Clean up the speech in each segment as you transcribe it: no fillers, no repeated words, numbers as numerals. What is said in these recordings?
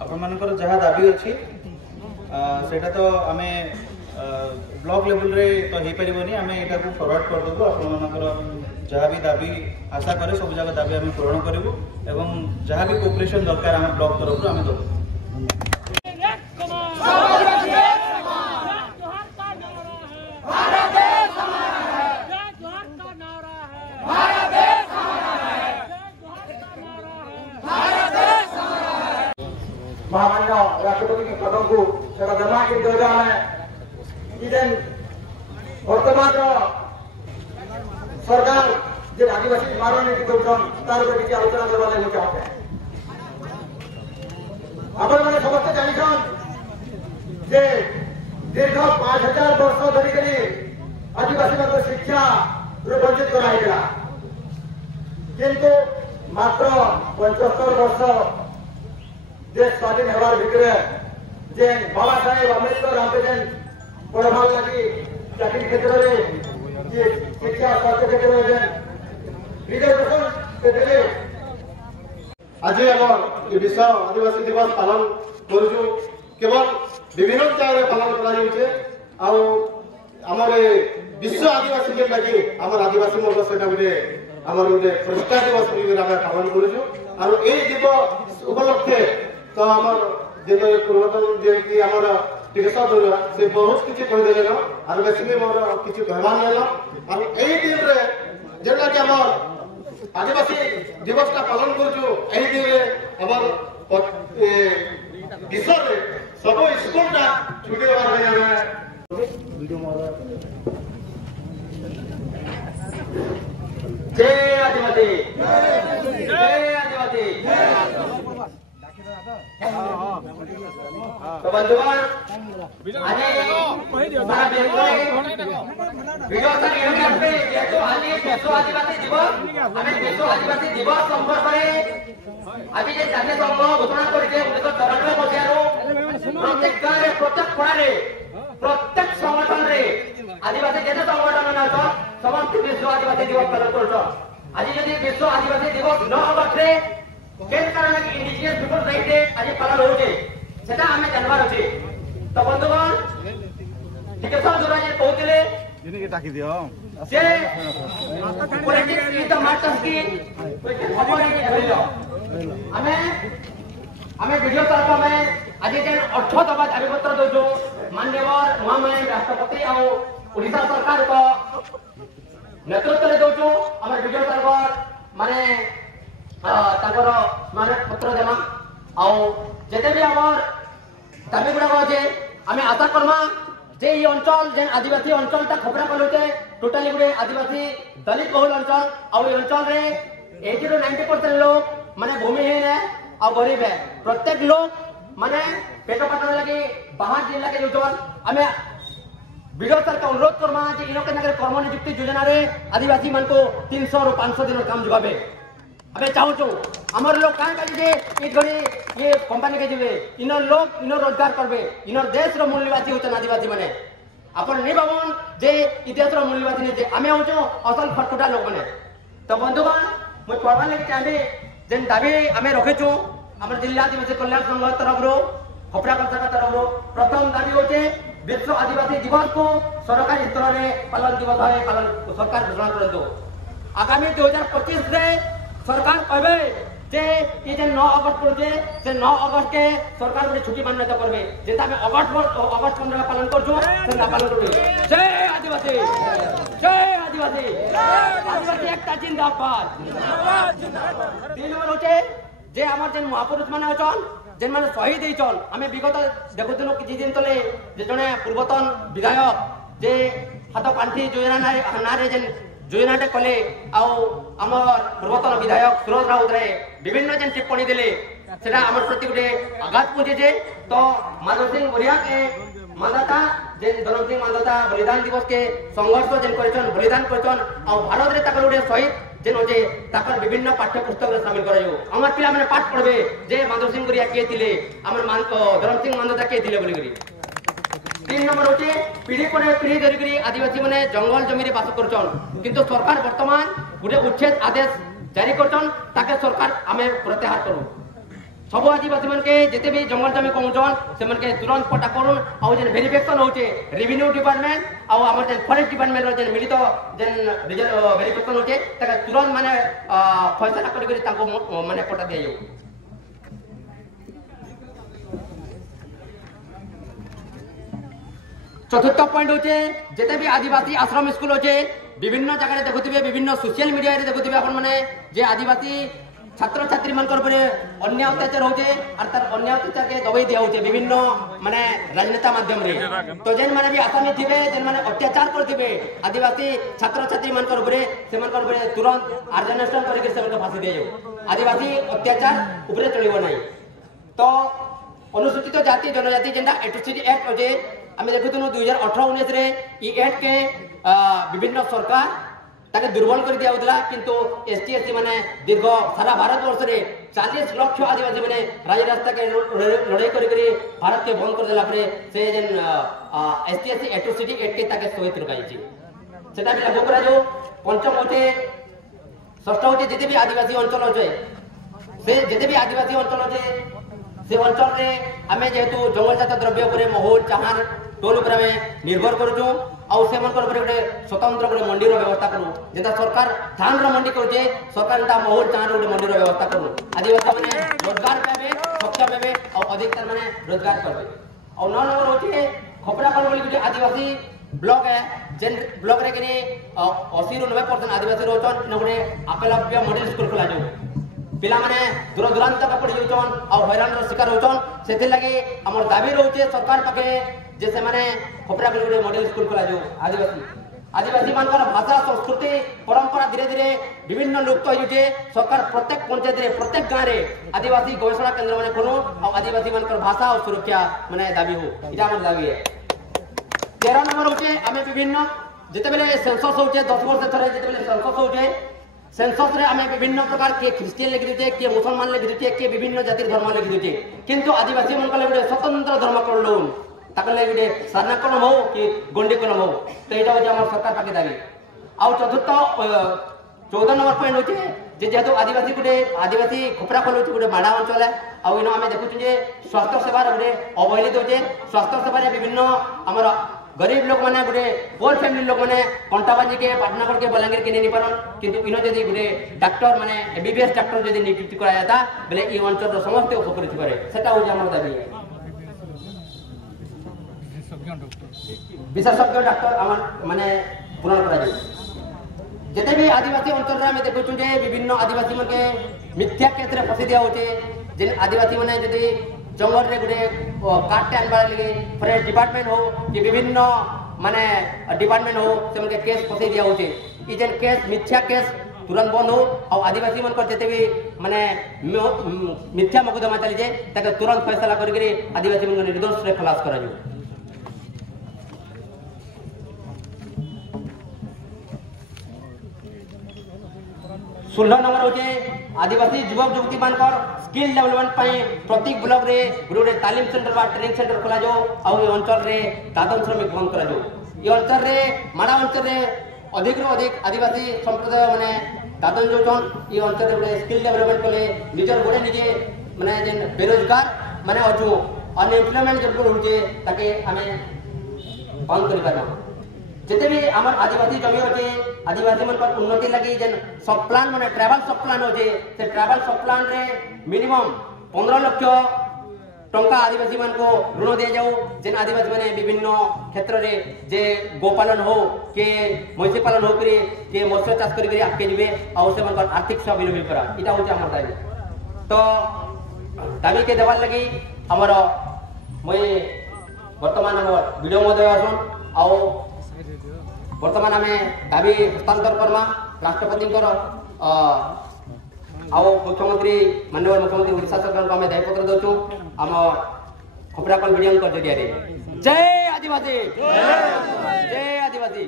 आपनकर जहाँ दाबी अच्छी सेटा तो आम ब्लॉक लेवल रे तो हो पारनी आम यहाँ फरवर्ड करदेबू आपनकर जहाँ भी दाबी आशा करे सब जगह दाबी आम पूरण करूँ एवं जहाँ भी कोऑपरेशन दरकार आम ब्लॉक तरफ आम देबू। महामान्य राष्ट्रपति के कदम को जमा वर्तमान सरकार जो आदिवासी मारण नीति दौरान तार किसी आलोचना करवा लगे चाहते हैं। आपण मैंने समस्त जान जे दीर्घ 5000 वर्ष धरिक आदिवासी शिक्षा वंचित कराइला किंतु मात्र 75 वर्ष देश स्वाधीन होवार भितर जेन बाबा साहेब अम्बेडकर हमके जेन पढ़ार लगी चाकरी क्षेत्र में ये शिक्षा स्वास्थ्य क्षेत्र में जेन रिजर्वेशन के देले आज आम विश्व आदिवासी दिवस पालन करूँ केवल विभिन्न जगह पालन कर विश्व आदिवासी जेन लगी आम आदिवासी वर्ग से गोटे आम गोटे प्रतिष्ठा दिवस पालन करूँ और यही दिवस उपलक्षे तो आम पूर्वतन जी आम टिकेश्वर बरुआ से बहुत किसी कहीदे और बेसिक मोर किसी कहवार नहीं और यही दिन में जेटा कि आम आदिवासी दिवस का पालन करूँ यही दिन आम विश्व सब स्कूल छुट्टी जय आदिवासी जय आदिवासी। तो बंधुगण आज सारा देश वीडियो जेहेतु आज विश्व आदिवासी दिवस आम विश्व आदिवासी दिवस संपर्क आज जातीय संघ घोषणा करके 1994 मसीह प्रत्येक गाँव में प्रत्येक कोणे प्रत्येक संगठन में आदिवासी जेते संगठन ना समस्त विश्व आदिवासी दिवस पालन कर आज यदि विश्व आदिवासी दिवस 9 अगस्त रे केन कारण कि इंडिजिनियस पीपल राइट डे आज पालन होचे सेटा हमें जानवर अछि। तो बंधुगण टिकेश्वर बरुआ जे कहतिले जिने के टाकी दियो जे पॉलिटिक्स इज द मास्टर की खबर है धरिलो हमें वीडियो तक में आज जे 8 दफा दाबी पत्र दोजो माननीय महामहिम राष्ट्रपति और ओडिशा सरकार को नेतृत्व दौचु आम वीडियो सर्वर माने स्मारक पत्र देमा आते भी आम दाबी गुड़ाक अच्छे आम आशा करमा जे ये अंचल जेन आदिवासी अंचल खबरा कलुचे टोटाली गोटे आदिवासी दलित बहुल अंचल और ये अंचल रे 80 to 90% लोग माने भूमिहीन है और गरीब है। प्रत्येक लोग माने पेट पाटन लगी बाहर जिला के अंचल आम वीडियो सर का अनुरोध करमा जे इनो के नगर कर्म नियुक्ति योजना रे आदिवासी मन को 300 ରୁ 500 दिन काम जुगाबे अबे चाहू छु हमर लोग कान का जे ई घड़ी ये कंपनी के जेबे इनो लोग इनो रोजगार करबे इनो देश रो मूल निवासी होचन आदिवासी माने अपन नै बाबन जे इतिहास रो मूल निवासी ने जे आमे होचो असल खटखटा लोग माने। तो बंधुगण मु कहबा लागि चाहे जेन दाबी आमे रखे छु हमर जिला आदिवासी कल्याण संघ तरफ रो खपरा कलसा तरफ रो प्रथम दाबी होचे विश्व आदिवासी दिवस को सरकारी स्तर में पालन दिवस भाव पालन सरकार घोषणा कर आगामी 2025 रे सरकार कहबे जे ये 9 अगस्त पड़े से 9 अगस्त के सरकार गोटे छुट्टी मान्यता करबे जेता में अगस्त 15 पालन करछु सेना पालन करबे। जय आदिवासी जय आदिवासी आदिवासी एकता जिंदाबाद जिंदाबाद। 3 नंबर होचे जे हमर जेन महापुरुष माने अछन जेन माने शहीद होइछन आमे विगत देखुतनु किछि दिन तले जे जने पूर्वतन विधायक जे हाथ पांठी योजना नारे जेन योजनाटे कले आमर पूर्वतन विधायक सुरज राउत रे विभिन्न जेन टिप्पणी देले सेटा आमर प्रति गोटे आघात पहुंचे। तो माधव सिंह बरिया के मानदाता जेन धर्म सिंह मानदाता बलिदान दिवस के संघर्ष जेन करछन बलिदान करछन और भारत रे ताकर गोटे शहीद जेन होजे ताकर विभिन्न पाठ्य पुस्तक रे शामिल करायो हमर पिला माने पाठ पढ़बे जे माधव सिंह बरिया के थिले हमर धर्म सिंह मानदाता के थिले बोली करी। 3 नंबर होचे पीढ़ी पर पीढ़ी धरिकरी आदिवासी माने जंगल जमी रे बास करछन किंतु सरकार वर्तमान गोटे उच्छेद आदेश जारी करछन ताके सरकार आमे प्रत्याहार करू सब आदिवासी मन के जिते भी जंगल जमी पहुंचन से मन के तुरंत पटा करून आउ जेन वेरिफिकेशन होचे रेवेन्यू डिपार्टमेंट आउ हमर जेन फॉरेस्ट डिपार्टमेंट रो जेन मिलित जेन वेरिफिकेशन होचे तका तुरंत माने फैसला करि ताको माने पटा दिया चतुर्थ पॉइंट होचे जेते भी आदिवासी आश्रम स्कूल होचे विभिन्न जगह देखुथिबे विभिन्न सोशल मीडिया रे देखुथिबे अपन माने जे आदिवासी छात्र छात्री मन पर अन्य अत्याचार होचे और तार अन्य अत्याचार के दबाई दिया होचे विभिन्न माने राजनेता माध्यम रे तो जेन माने भी आसामी थिबे जेन माने अत्याचार करथिबे आदिवासी छात्र छात्री मन पर से मन पर तुरंत आर्जनेशन करके से मन फांसी दिया जाऊ आदिवासी अत्याचार ऊपर चलिबो नाही तो अनुसूचित जाति जनजाति जेंडा एट्रोसिटी एक्ट होचे आमे देखुतनु 2018-19 रे ई एक्ट के विभिन्न सरकार ताके दुर्बल कर दिया उदला किंतु एसटी एससी माने दीर्घ सारा भारत वर्ष रे 40 लाख आदिवासी माने राज रास्ता के लड़ाई करी भारत के बंद कर देला परे से जेन एसटी एससी एट्रोसिटी एक्ट के ताके सोहित रखाई छी सेटा भी लागू करा जो पंचम होते षष्ठ होते जेते भी आदिवासी अंचल होचे से जेते भी आदिवासी अंचल होचे से अंचल रे हमें जेहेतु जंगलजात द्रव्य पर महुल चाहान टोल ऊपर में निर्भर करूँ और से मन गोटे स्वतंत्र गोटे मंडीर व्यवस्था करूँ जेता सरकार धान मंडी करुचे सरकार जेता महुल चाहान गोटे मंडीर व्यवस्था करूँ आदिवासी मैंने रोजगार पाइबे सक्षम हेबे और अधिकतर मैंने रोजगार करबे और 9 नंबर होचे खपरा कल बोली गोटे आदिवासी ब्लॉक है जेन ब्लॉक रे के 80-90% आदिवासी रोचन न गोटे आपेलाप्य मॉडल स्कूल खोला जाऊ पिला माने दूर दूरांत तक पड़ी जाउछन और हैरान रो शिकार होछन सेति लागि हमर दाबी रहउचे सरकार पाके जे से माने खपरा बिलगुडे मॉडल स्कूल खोला जो आदिवासी मानकर भाषा संस्कृति परंपरा धीरे धीरे विभिन्न लुप्त हो जुटे सरकार प्रत्येक पंचायत रे प्रत्येक गांव रे आदिवासी गवेषणा केंद्र माने खोलो और आदिवासी मानकर भाषा और सुरक्षा माने दाबी हो इटा हमर दाबी है 13 नंबर होचे हमें विभिन्न जेते बेले सेंसस होचे 10 वर्ष थरे जेते बेले सेंसस होचे सेंसस रे हमें विभिन्न प्रकार के क्रिश्चियन लिखि देते के मुसलमान लिखि देते के विभिन्न जाति धर्म लिखि देते किंतु आदिवासी मन कले बडे स्वतंत्र धर्म करलो ताकले बडे सारनाकन हो कि गंडीकन हो तो एटा हो हमर सरकार पाके दाबी आ चतुर्थ 14 नंबर पॉइंट होचे जे जेहेतु आदिवासी गुडे आदिवासी खपरा कल होचे गुडे माडा अंचल है आ इनो हमें देखु जे स्वास्थ्य सेवा रे गुडे अवहेलित होचे स्वास्थ्य सेवा रे विभिन्न हमर गरीब लोग माने गुडे पोर फैमिली लोग माने कंटाबाजी के पाटनागढ़ के बलांगीर के नहीं पारन किंतु इनो जदी गुडे डॉक्टर माने एमबीबीएस डॉक्टर जदी नियुक्ति करा जाता बेले ई अंचल रो समस्त उपकृत करे सेटा हो हमर दाबी है विशेषज्ञ डॉक्टर हमर माने पूर्ण करा जाय जेते भी आदिवासी अंचल रे हमें देखु जे विभिन्न आदिवासी मन के मिथ्या केस रे फसी दिया होचे जे आदिवासी माने जदी जंगल रे गुडे काट टाइम बारे लगे फॉरेस्ट डिपार्टमेंट हो कि विभिन्न माने डिपार्टमेंट हो से उनके केस फसे दिया होचे ई जेन केस मिथ्या केस तुरंत बंद हो और आदिवासी मन को जेते भी माने मिथ्या मुकदमा चली जाए ताके तुरंत फैसला करके आदिवासी मन को निर्दोष रे खलास करा जो 16 नंबर होचे आदिवासी युवक युवती मानकर स्किल डेवलपमेंट पाई प्रत्येक ब्लॉक रे गुडे तालीम सेंटर बा ट्रेनिंग सेंटर खोला जो आ ए अंचल रे दादन श्रमिक बंद करा जो ए अंचल रे माडा अंचल रे अधिक रो अधिक आदिवासी संप्रदाय माने दादन जोचन ए अंचल रे स्किल डेवलपमेंट कले निजर गोडे निजे माने जेन बेरोजगार माने अजु अनएम्प्लॉयमेंट जब होचे ताके हमें बंद करि पाना जेते भी हमर आदिवासी जमी होचे आदिवासी मन पर उन्नति लगी जेन सब प्लान माने ट्रैवल सब प्लान होचे से ट्रैवल सब प्लान रे मिनिमम 15 लाख टंका आदिवासी मन को ऋण दे जाऊ जेन आदिवासी माने विभिन्न क्षेत्र रे जे गोपालन हो के मत्स्य पालन हो के मत्स्य चाष करी आके दिबे आ से मन पर आर्थिक स्वावलंबी करा इटा होचे हमर दाबी तो दाबी के देवार लगी हमर मय वर्तमान हमर वीडियो मधे आसन आ वर्तमान आम दाबी हस्तांतर करमा राष्ट्रपति मुख्यमंत्री माननीय मुख्यमंत्री ओडिशा सरकार को आम दायपत्र दौचु आम खपराकल मीडिया जरिया जय आदिवासी जय आदिवासी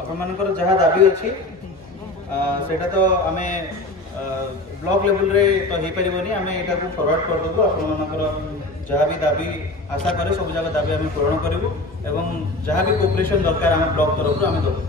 ଆପଣମାନଙ୍କର ଯାହା ଦାବି ଅଛି ସେଇଟା ତ ଆମେ ବ୍ଲକ ଲେବୁଲରେ ତ ହେଇପାରିବନି, ଆମେ ଏଇଟାକୁ ଫରୱାର୍ଡ କରିଦେବୁ। ଆପଣମାନଙ୍କର ଯାହା ବି ଦାବି ଆଶା କରେ ସବୁ ଯାକ ଦାବି ଆମେ ପୂରଣ କରିବୁ ଏବଂ ଯାହା ବି କୋପରେସନ୍ ଦରକାର ଆମ ବ୍ଲକ ତରଫରୁ ଆମେ ଦେବୁ।